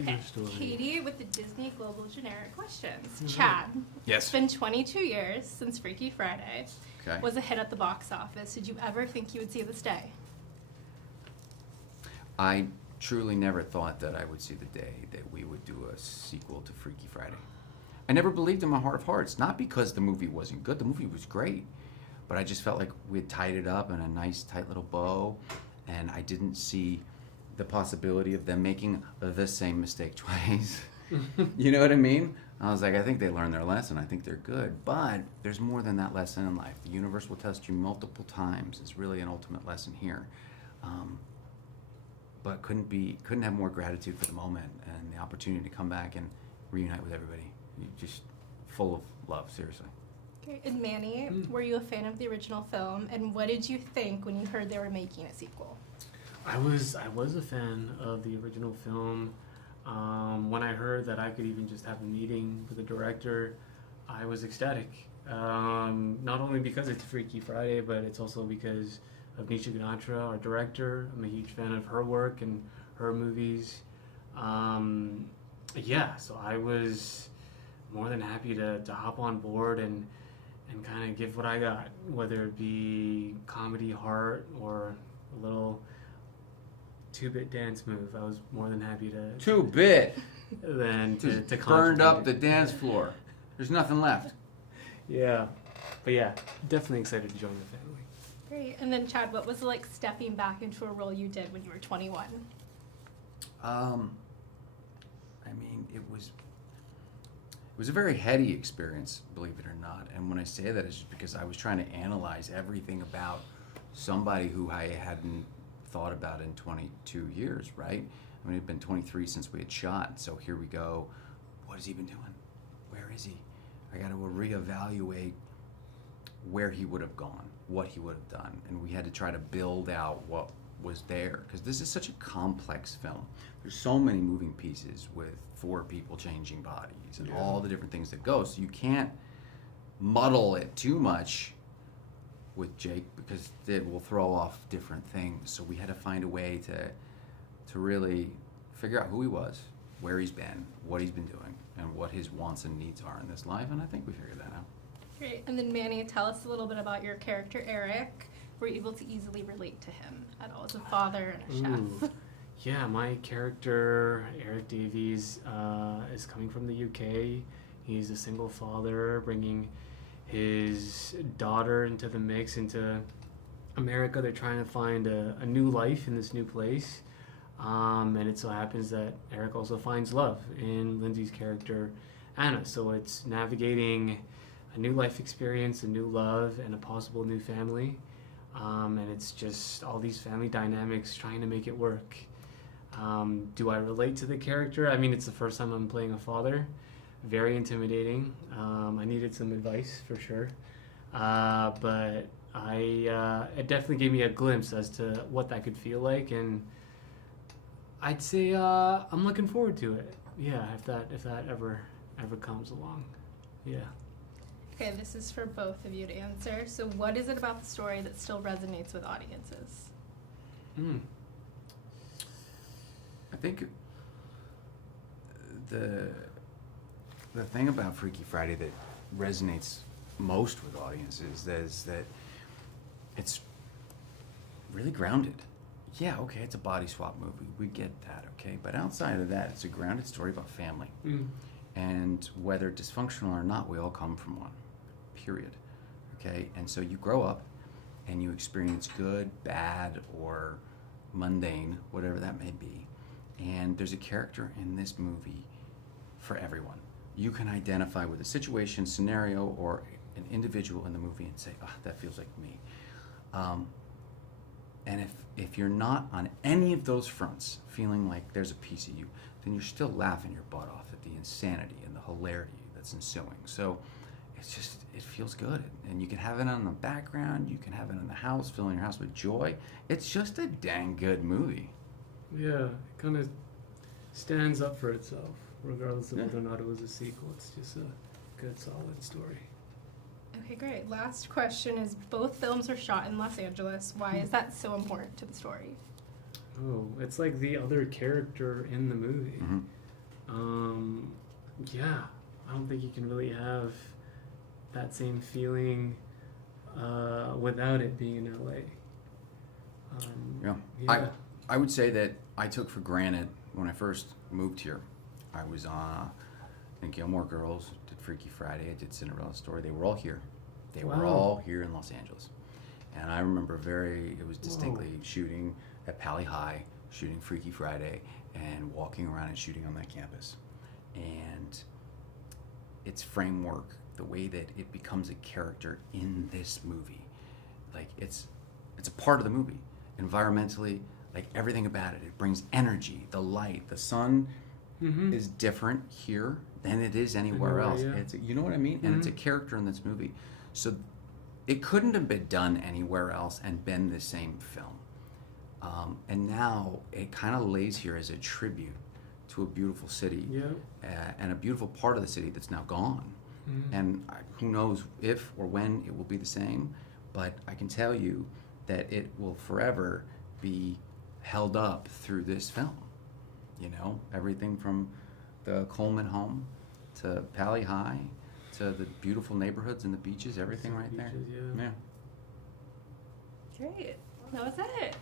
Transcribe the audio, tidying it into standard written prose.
Okay. Katie with the Disney Global Generic Questions. Chad. Yes. It's been 22 years since Freaky Friday Okay. was a hit at the box office. Did you ever think you would see this day? I truly never thought that I would see the day that we would do a sequel to Freaky Friday. I never believed in my heart of hearts, not because the movie wasn't good, the movie was great, but I just felt like we had tied it up in a nice tight little bow, and I didn't see the possibility of them making the same mistake twice. You know what I mean? I was like, I think they learned their lesson. I think they're good. But there's more than that lesson in life. The universe will test you multiple times. It's really an ultimate lesson here. But couldn't have more gratitude for the moment and the opportunity to come back and reunite with everybody. Just full of love, seriously. Okay. And Manny, were you a fan of the original film? And what did you think when you heard they were making a sequel? I was a fan of the original film. When I heard that I could even just have a meeting with the director, I was ecstatic. Not only because it's Freaky Friday, but it's also because of Nisha Ganatra, our director. I'm a huge fan of her work and her movies. So I was more than happy to hop on board and kind of give what I got, whether it be comedy, heart, or a little 2-bit dance move. I was more than happy to 2-bit. Then to Just burned contribute. up the dance floor. There's nothing left. Yeah, but yeah, definitely excited to join the family. Great. And then Chad, what was it like stepping back into a role you did when you were 21? I mean, it was a very heady experience, believe it or not. And when I say that, it's just because I was trying to analyze everything about somebody who I hadn't thought about in 22 years, right? I mean, it had been 23 since we had shot, so here we go. What has he been doing? Where is he? I got to reevaluate where he would have gone, what he would have done, and we had to try to build out what was there, because this is such a complex film. There's so many moving pieces with 4 people changing bodies and all the different things that go, so you can't muddle it too much with Jake because it will throw off different things. So we had to find a way to really figure out who he was, where he's been, what he's been doing, and what his wants and needs are in this life, and I think we figured that out. Great. And then Manny, tell us a little bit about your character Eric. Were you able to easily relate to him at all as a father and a chef? Yeah, my character, Eric Davies, is coming from the UK. He's a single father, bringing his daughter into the mix, into America. They're trying to find a new life in this new place. And it so happens that Eric also finds love in Lindsay's character, Anna. So it's navigating a new life experience, a new love, and a possible new family. And it's just all these family dynamics trying to make it work. Do I relate to the character? I mean, it's the first time I'm playing a father. Very intimidating. I needed some advice for sure. But it definitely gave me a glimpse as to what that could feel like, and I'd say I'm looking forward to it. Yeah, if that ever comes along. Yeah. Okay, this is for both of you to answer. So what is it about the story that still resonates with audiences? I think the thing about Freaky Friday that resonates most with audiences is that it's really grounded. Yeah, okay, it's a body swap movie. We get that, okay? But outside of that, it's a grounded story about family. And whether dysfunctional or not, we all come from one, period. Okay? And so you grow up and you experience good, bad, or mundane, whatever that may be. And there's a character in this movie for everyone. You can identify with a situation, scenario, or an individual in the movie and say, oh, that feels like me. And if you're not on any of those fronts feeling like there's a piece of you, then you're still laughing your butt off at the insanity and the hilarity that's ensuing. So it's just, it feels good. And you can have it on the background, you can have it in the house, filling your house with joy. It's just a dang good movie. Yeah, it kind of stands up for itself, regardless of whether or not it was a sequel. It's just a good, solid story. Okay, great. Last question is, both films are shot in Los Angeles. Why is that so important to the story? Oh, it's like the other character in the movie. yeah, I don't think you can really have that same feeling without it being in LA. Yeah. Yeah. I would say that I took for granted when I first moved here. I was in Gilmore Girls, did Freaky Friday, I did Cinderella Story. They were all here. They were Wow. all here in Los Angeles. And I remember it was distinctly Whoa. shooting at Pali High, shooting Freaky Friday, and walking around and shooting on that campus. And its framework, the way that it becomes a character in this movie, like it's a part of the movie. Environmentally, like everything about it brings energy, the light, the sun Mm-hmm. is different here than it is anywhere else. Yeah. It's you know what I mean? And it's a character in this movie. So it couldn't have been done anywhere else and been the same film. And now it kind of lays here as a tribute to a beautiful city and a beautiful part of the city that's now gone. Mm-hmm. And who knows if or when it will be the same, but I can tell you that it will forever be held up through this film. You know, everything from the Coleman home to Pali High to the beautiful neighborhoods and the beaches, everything right there. Beaches, yeah. Yeah. Great. Well, that was it.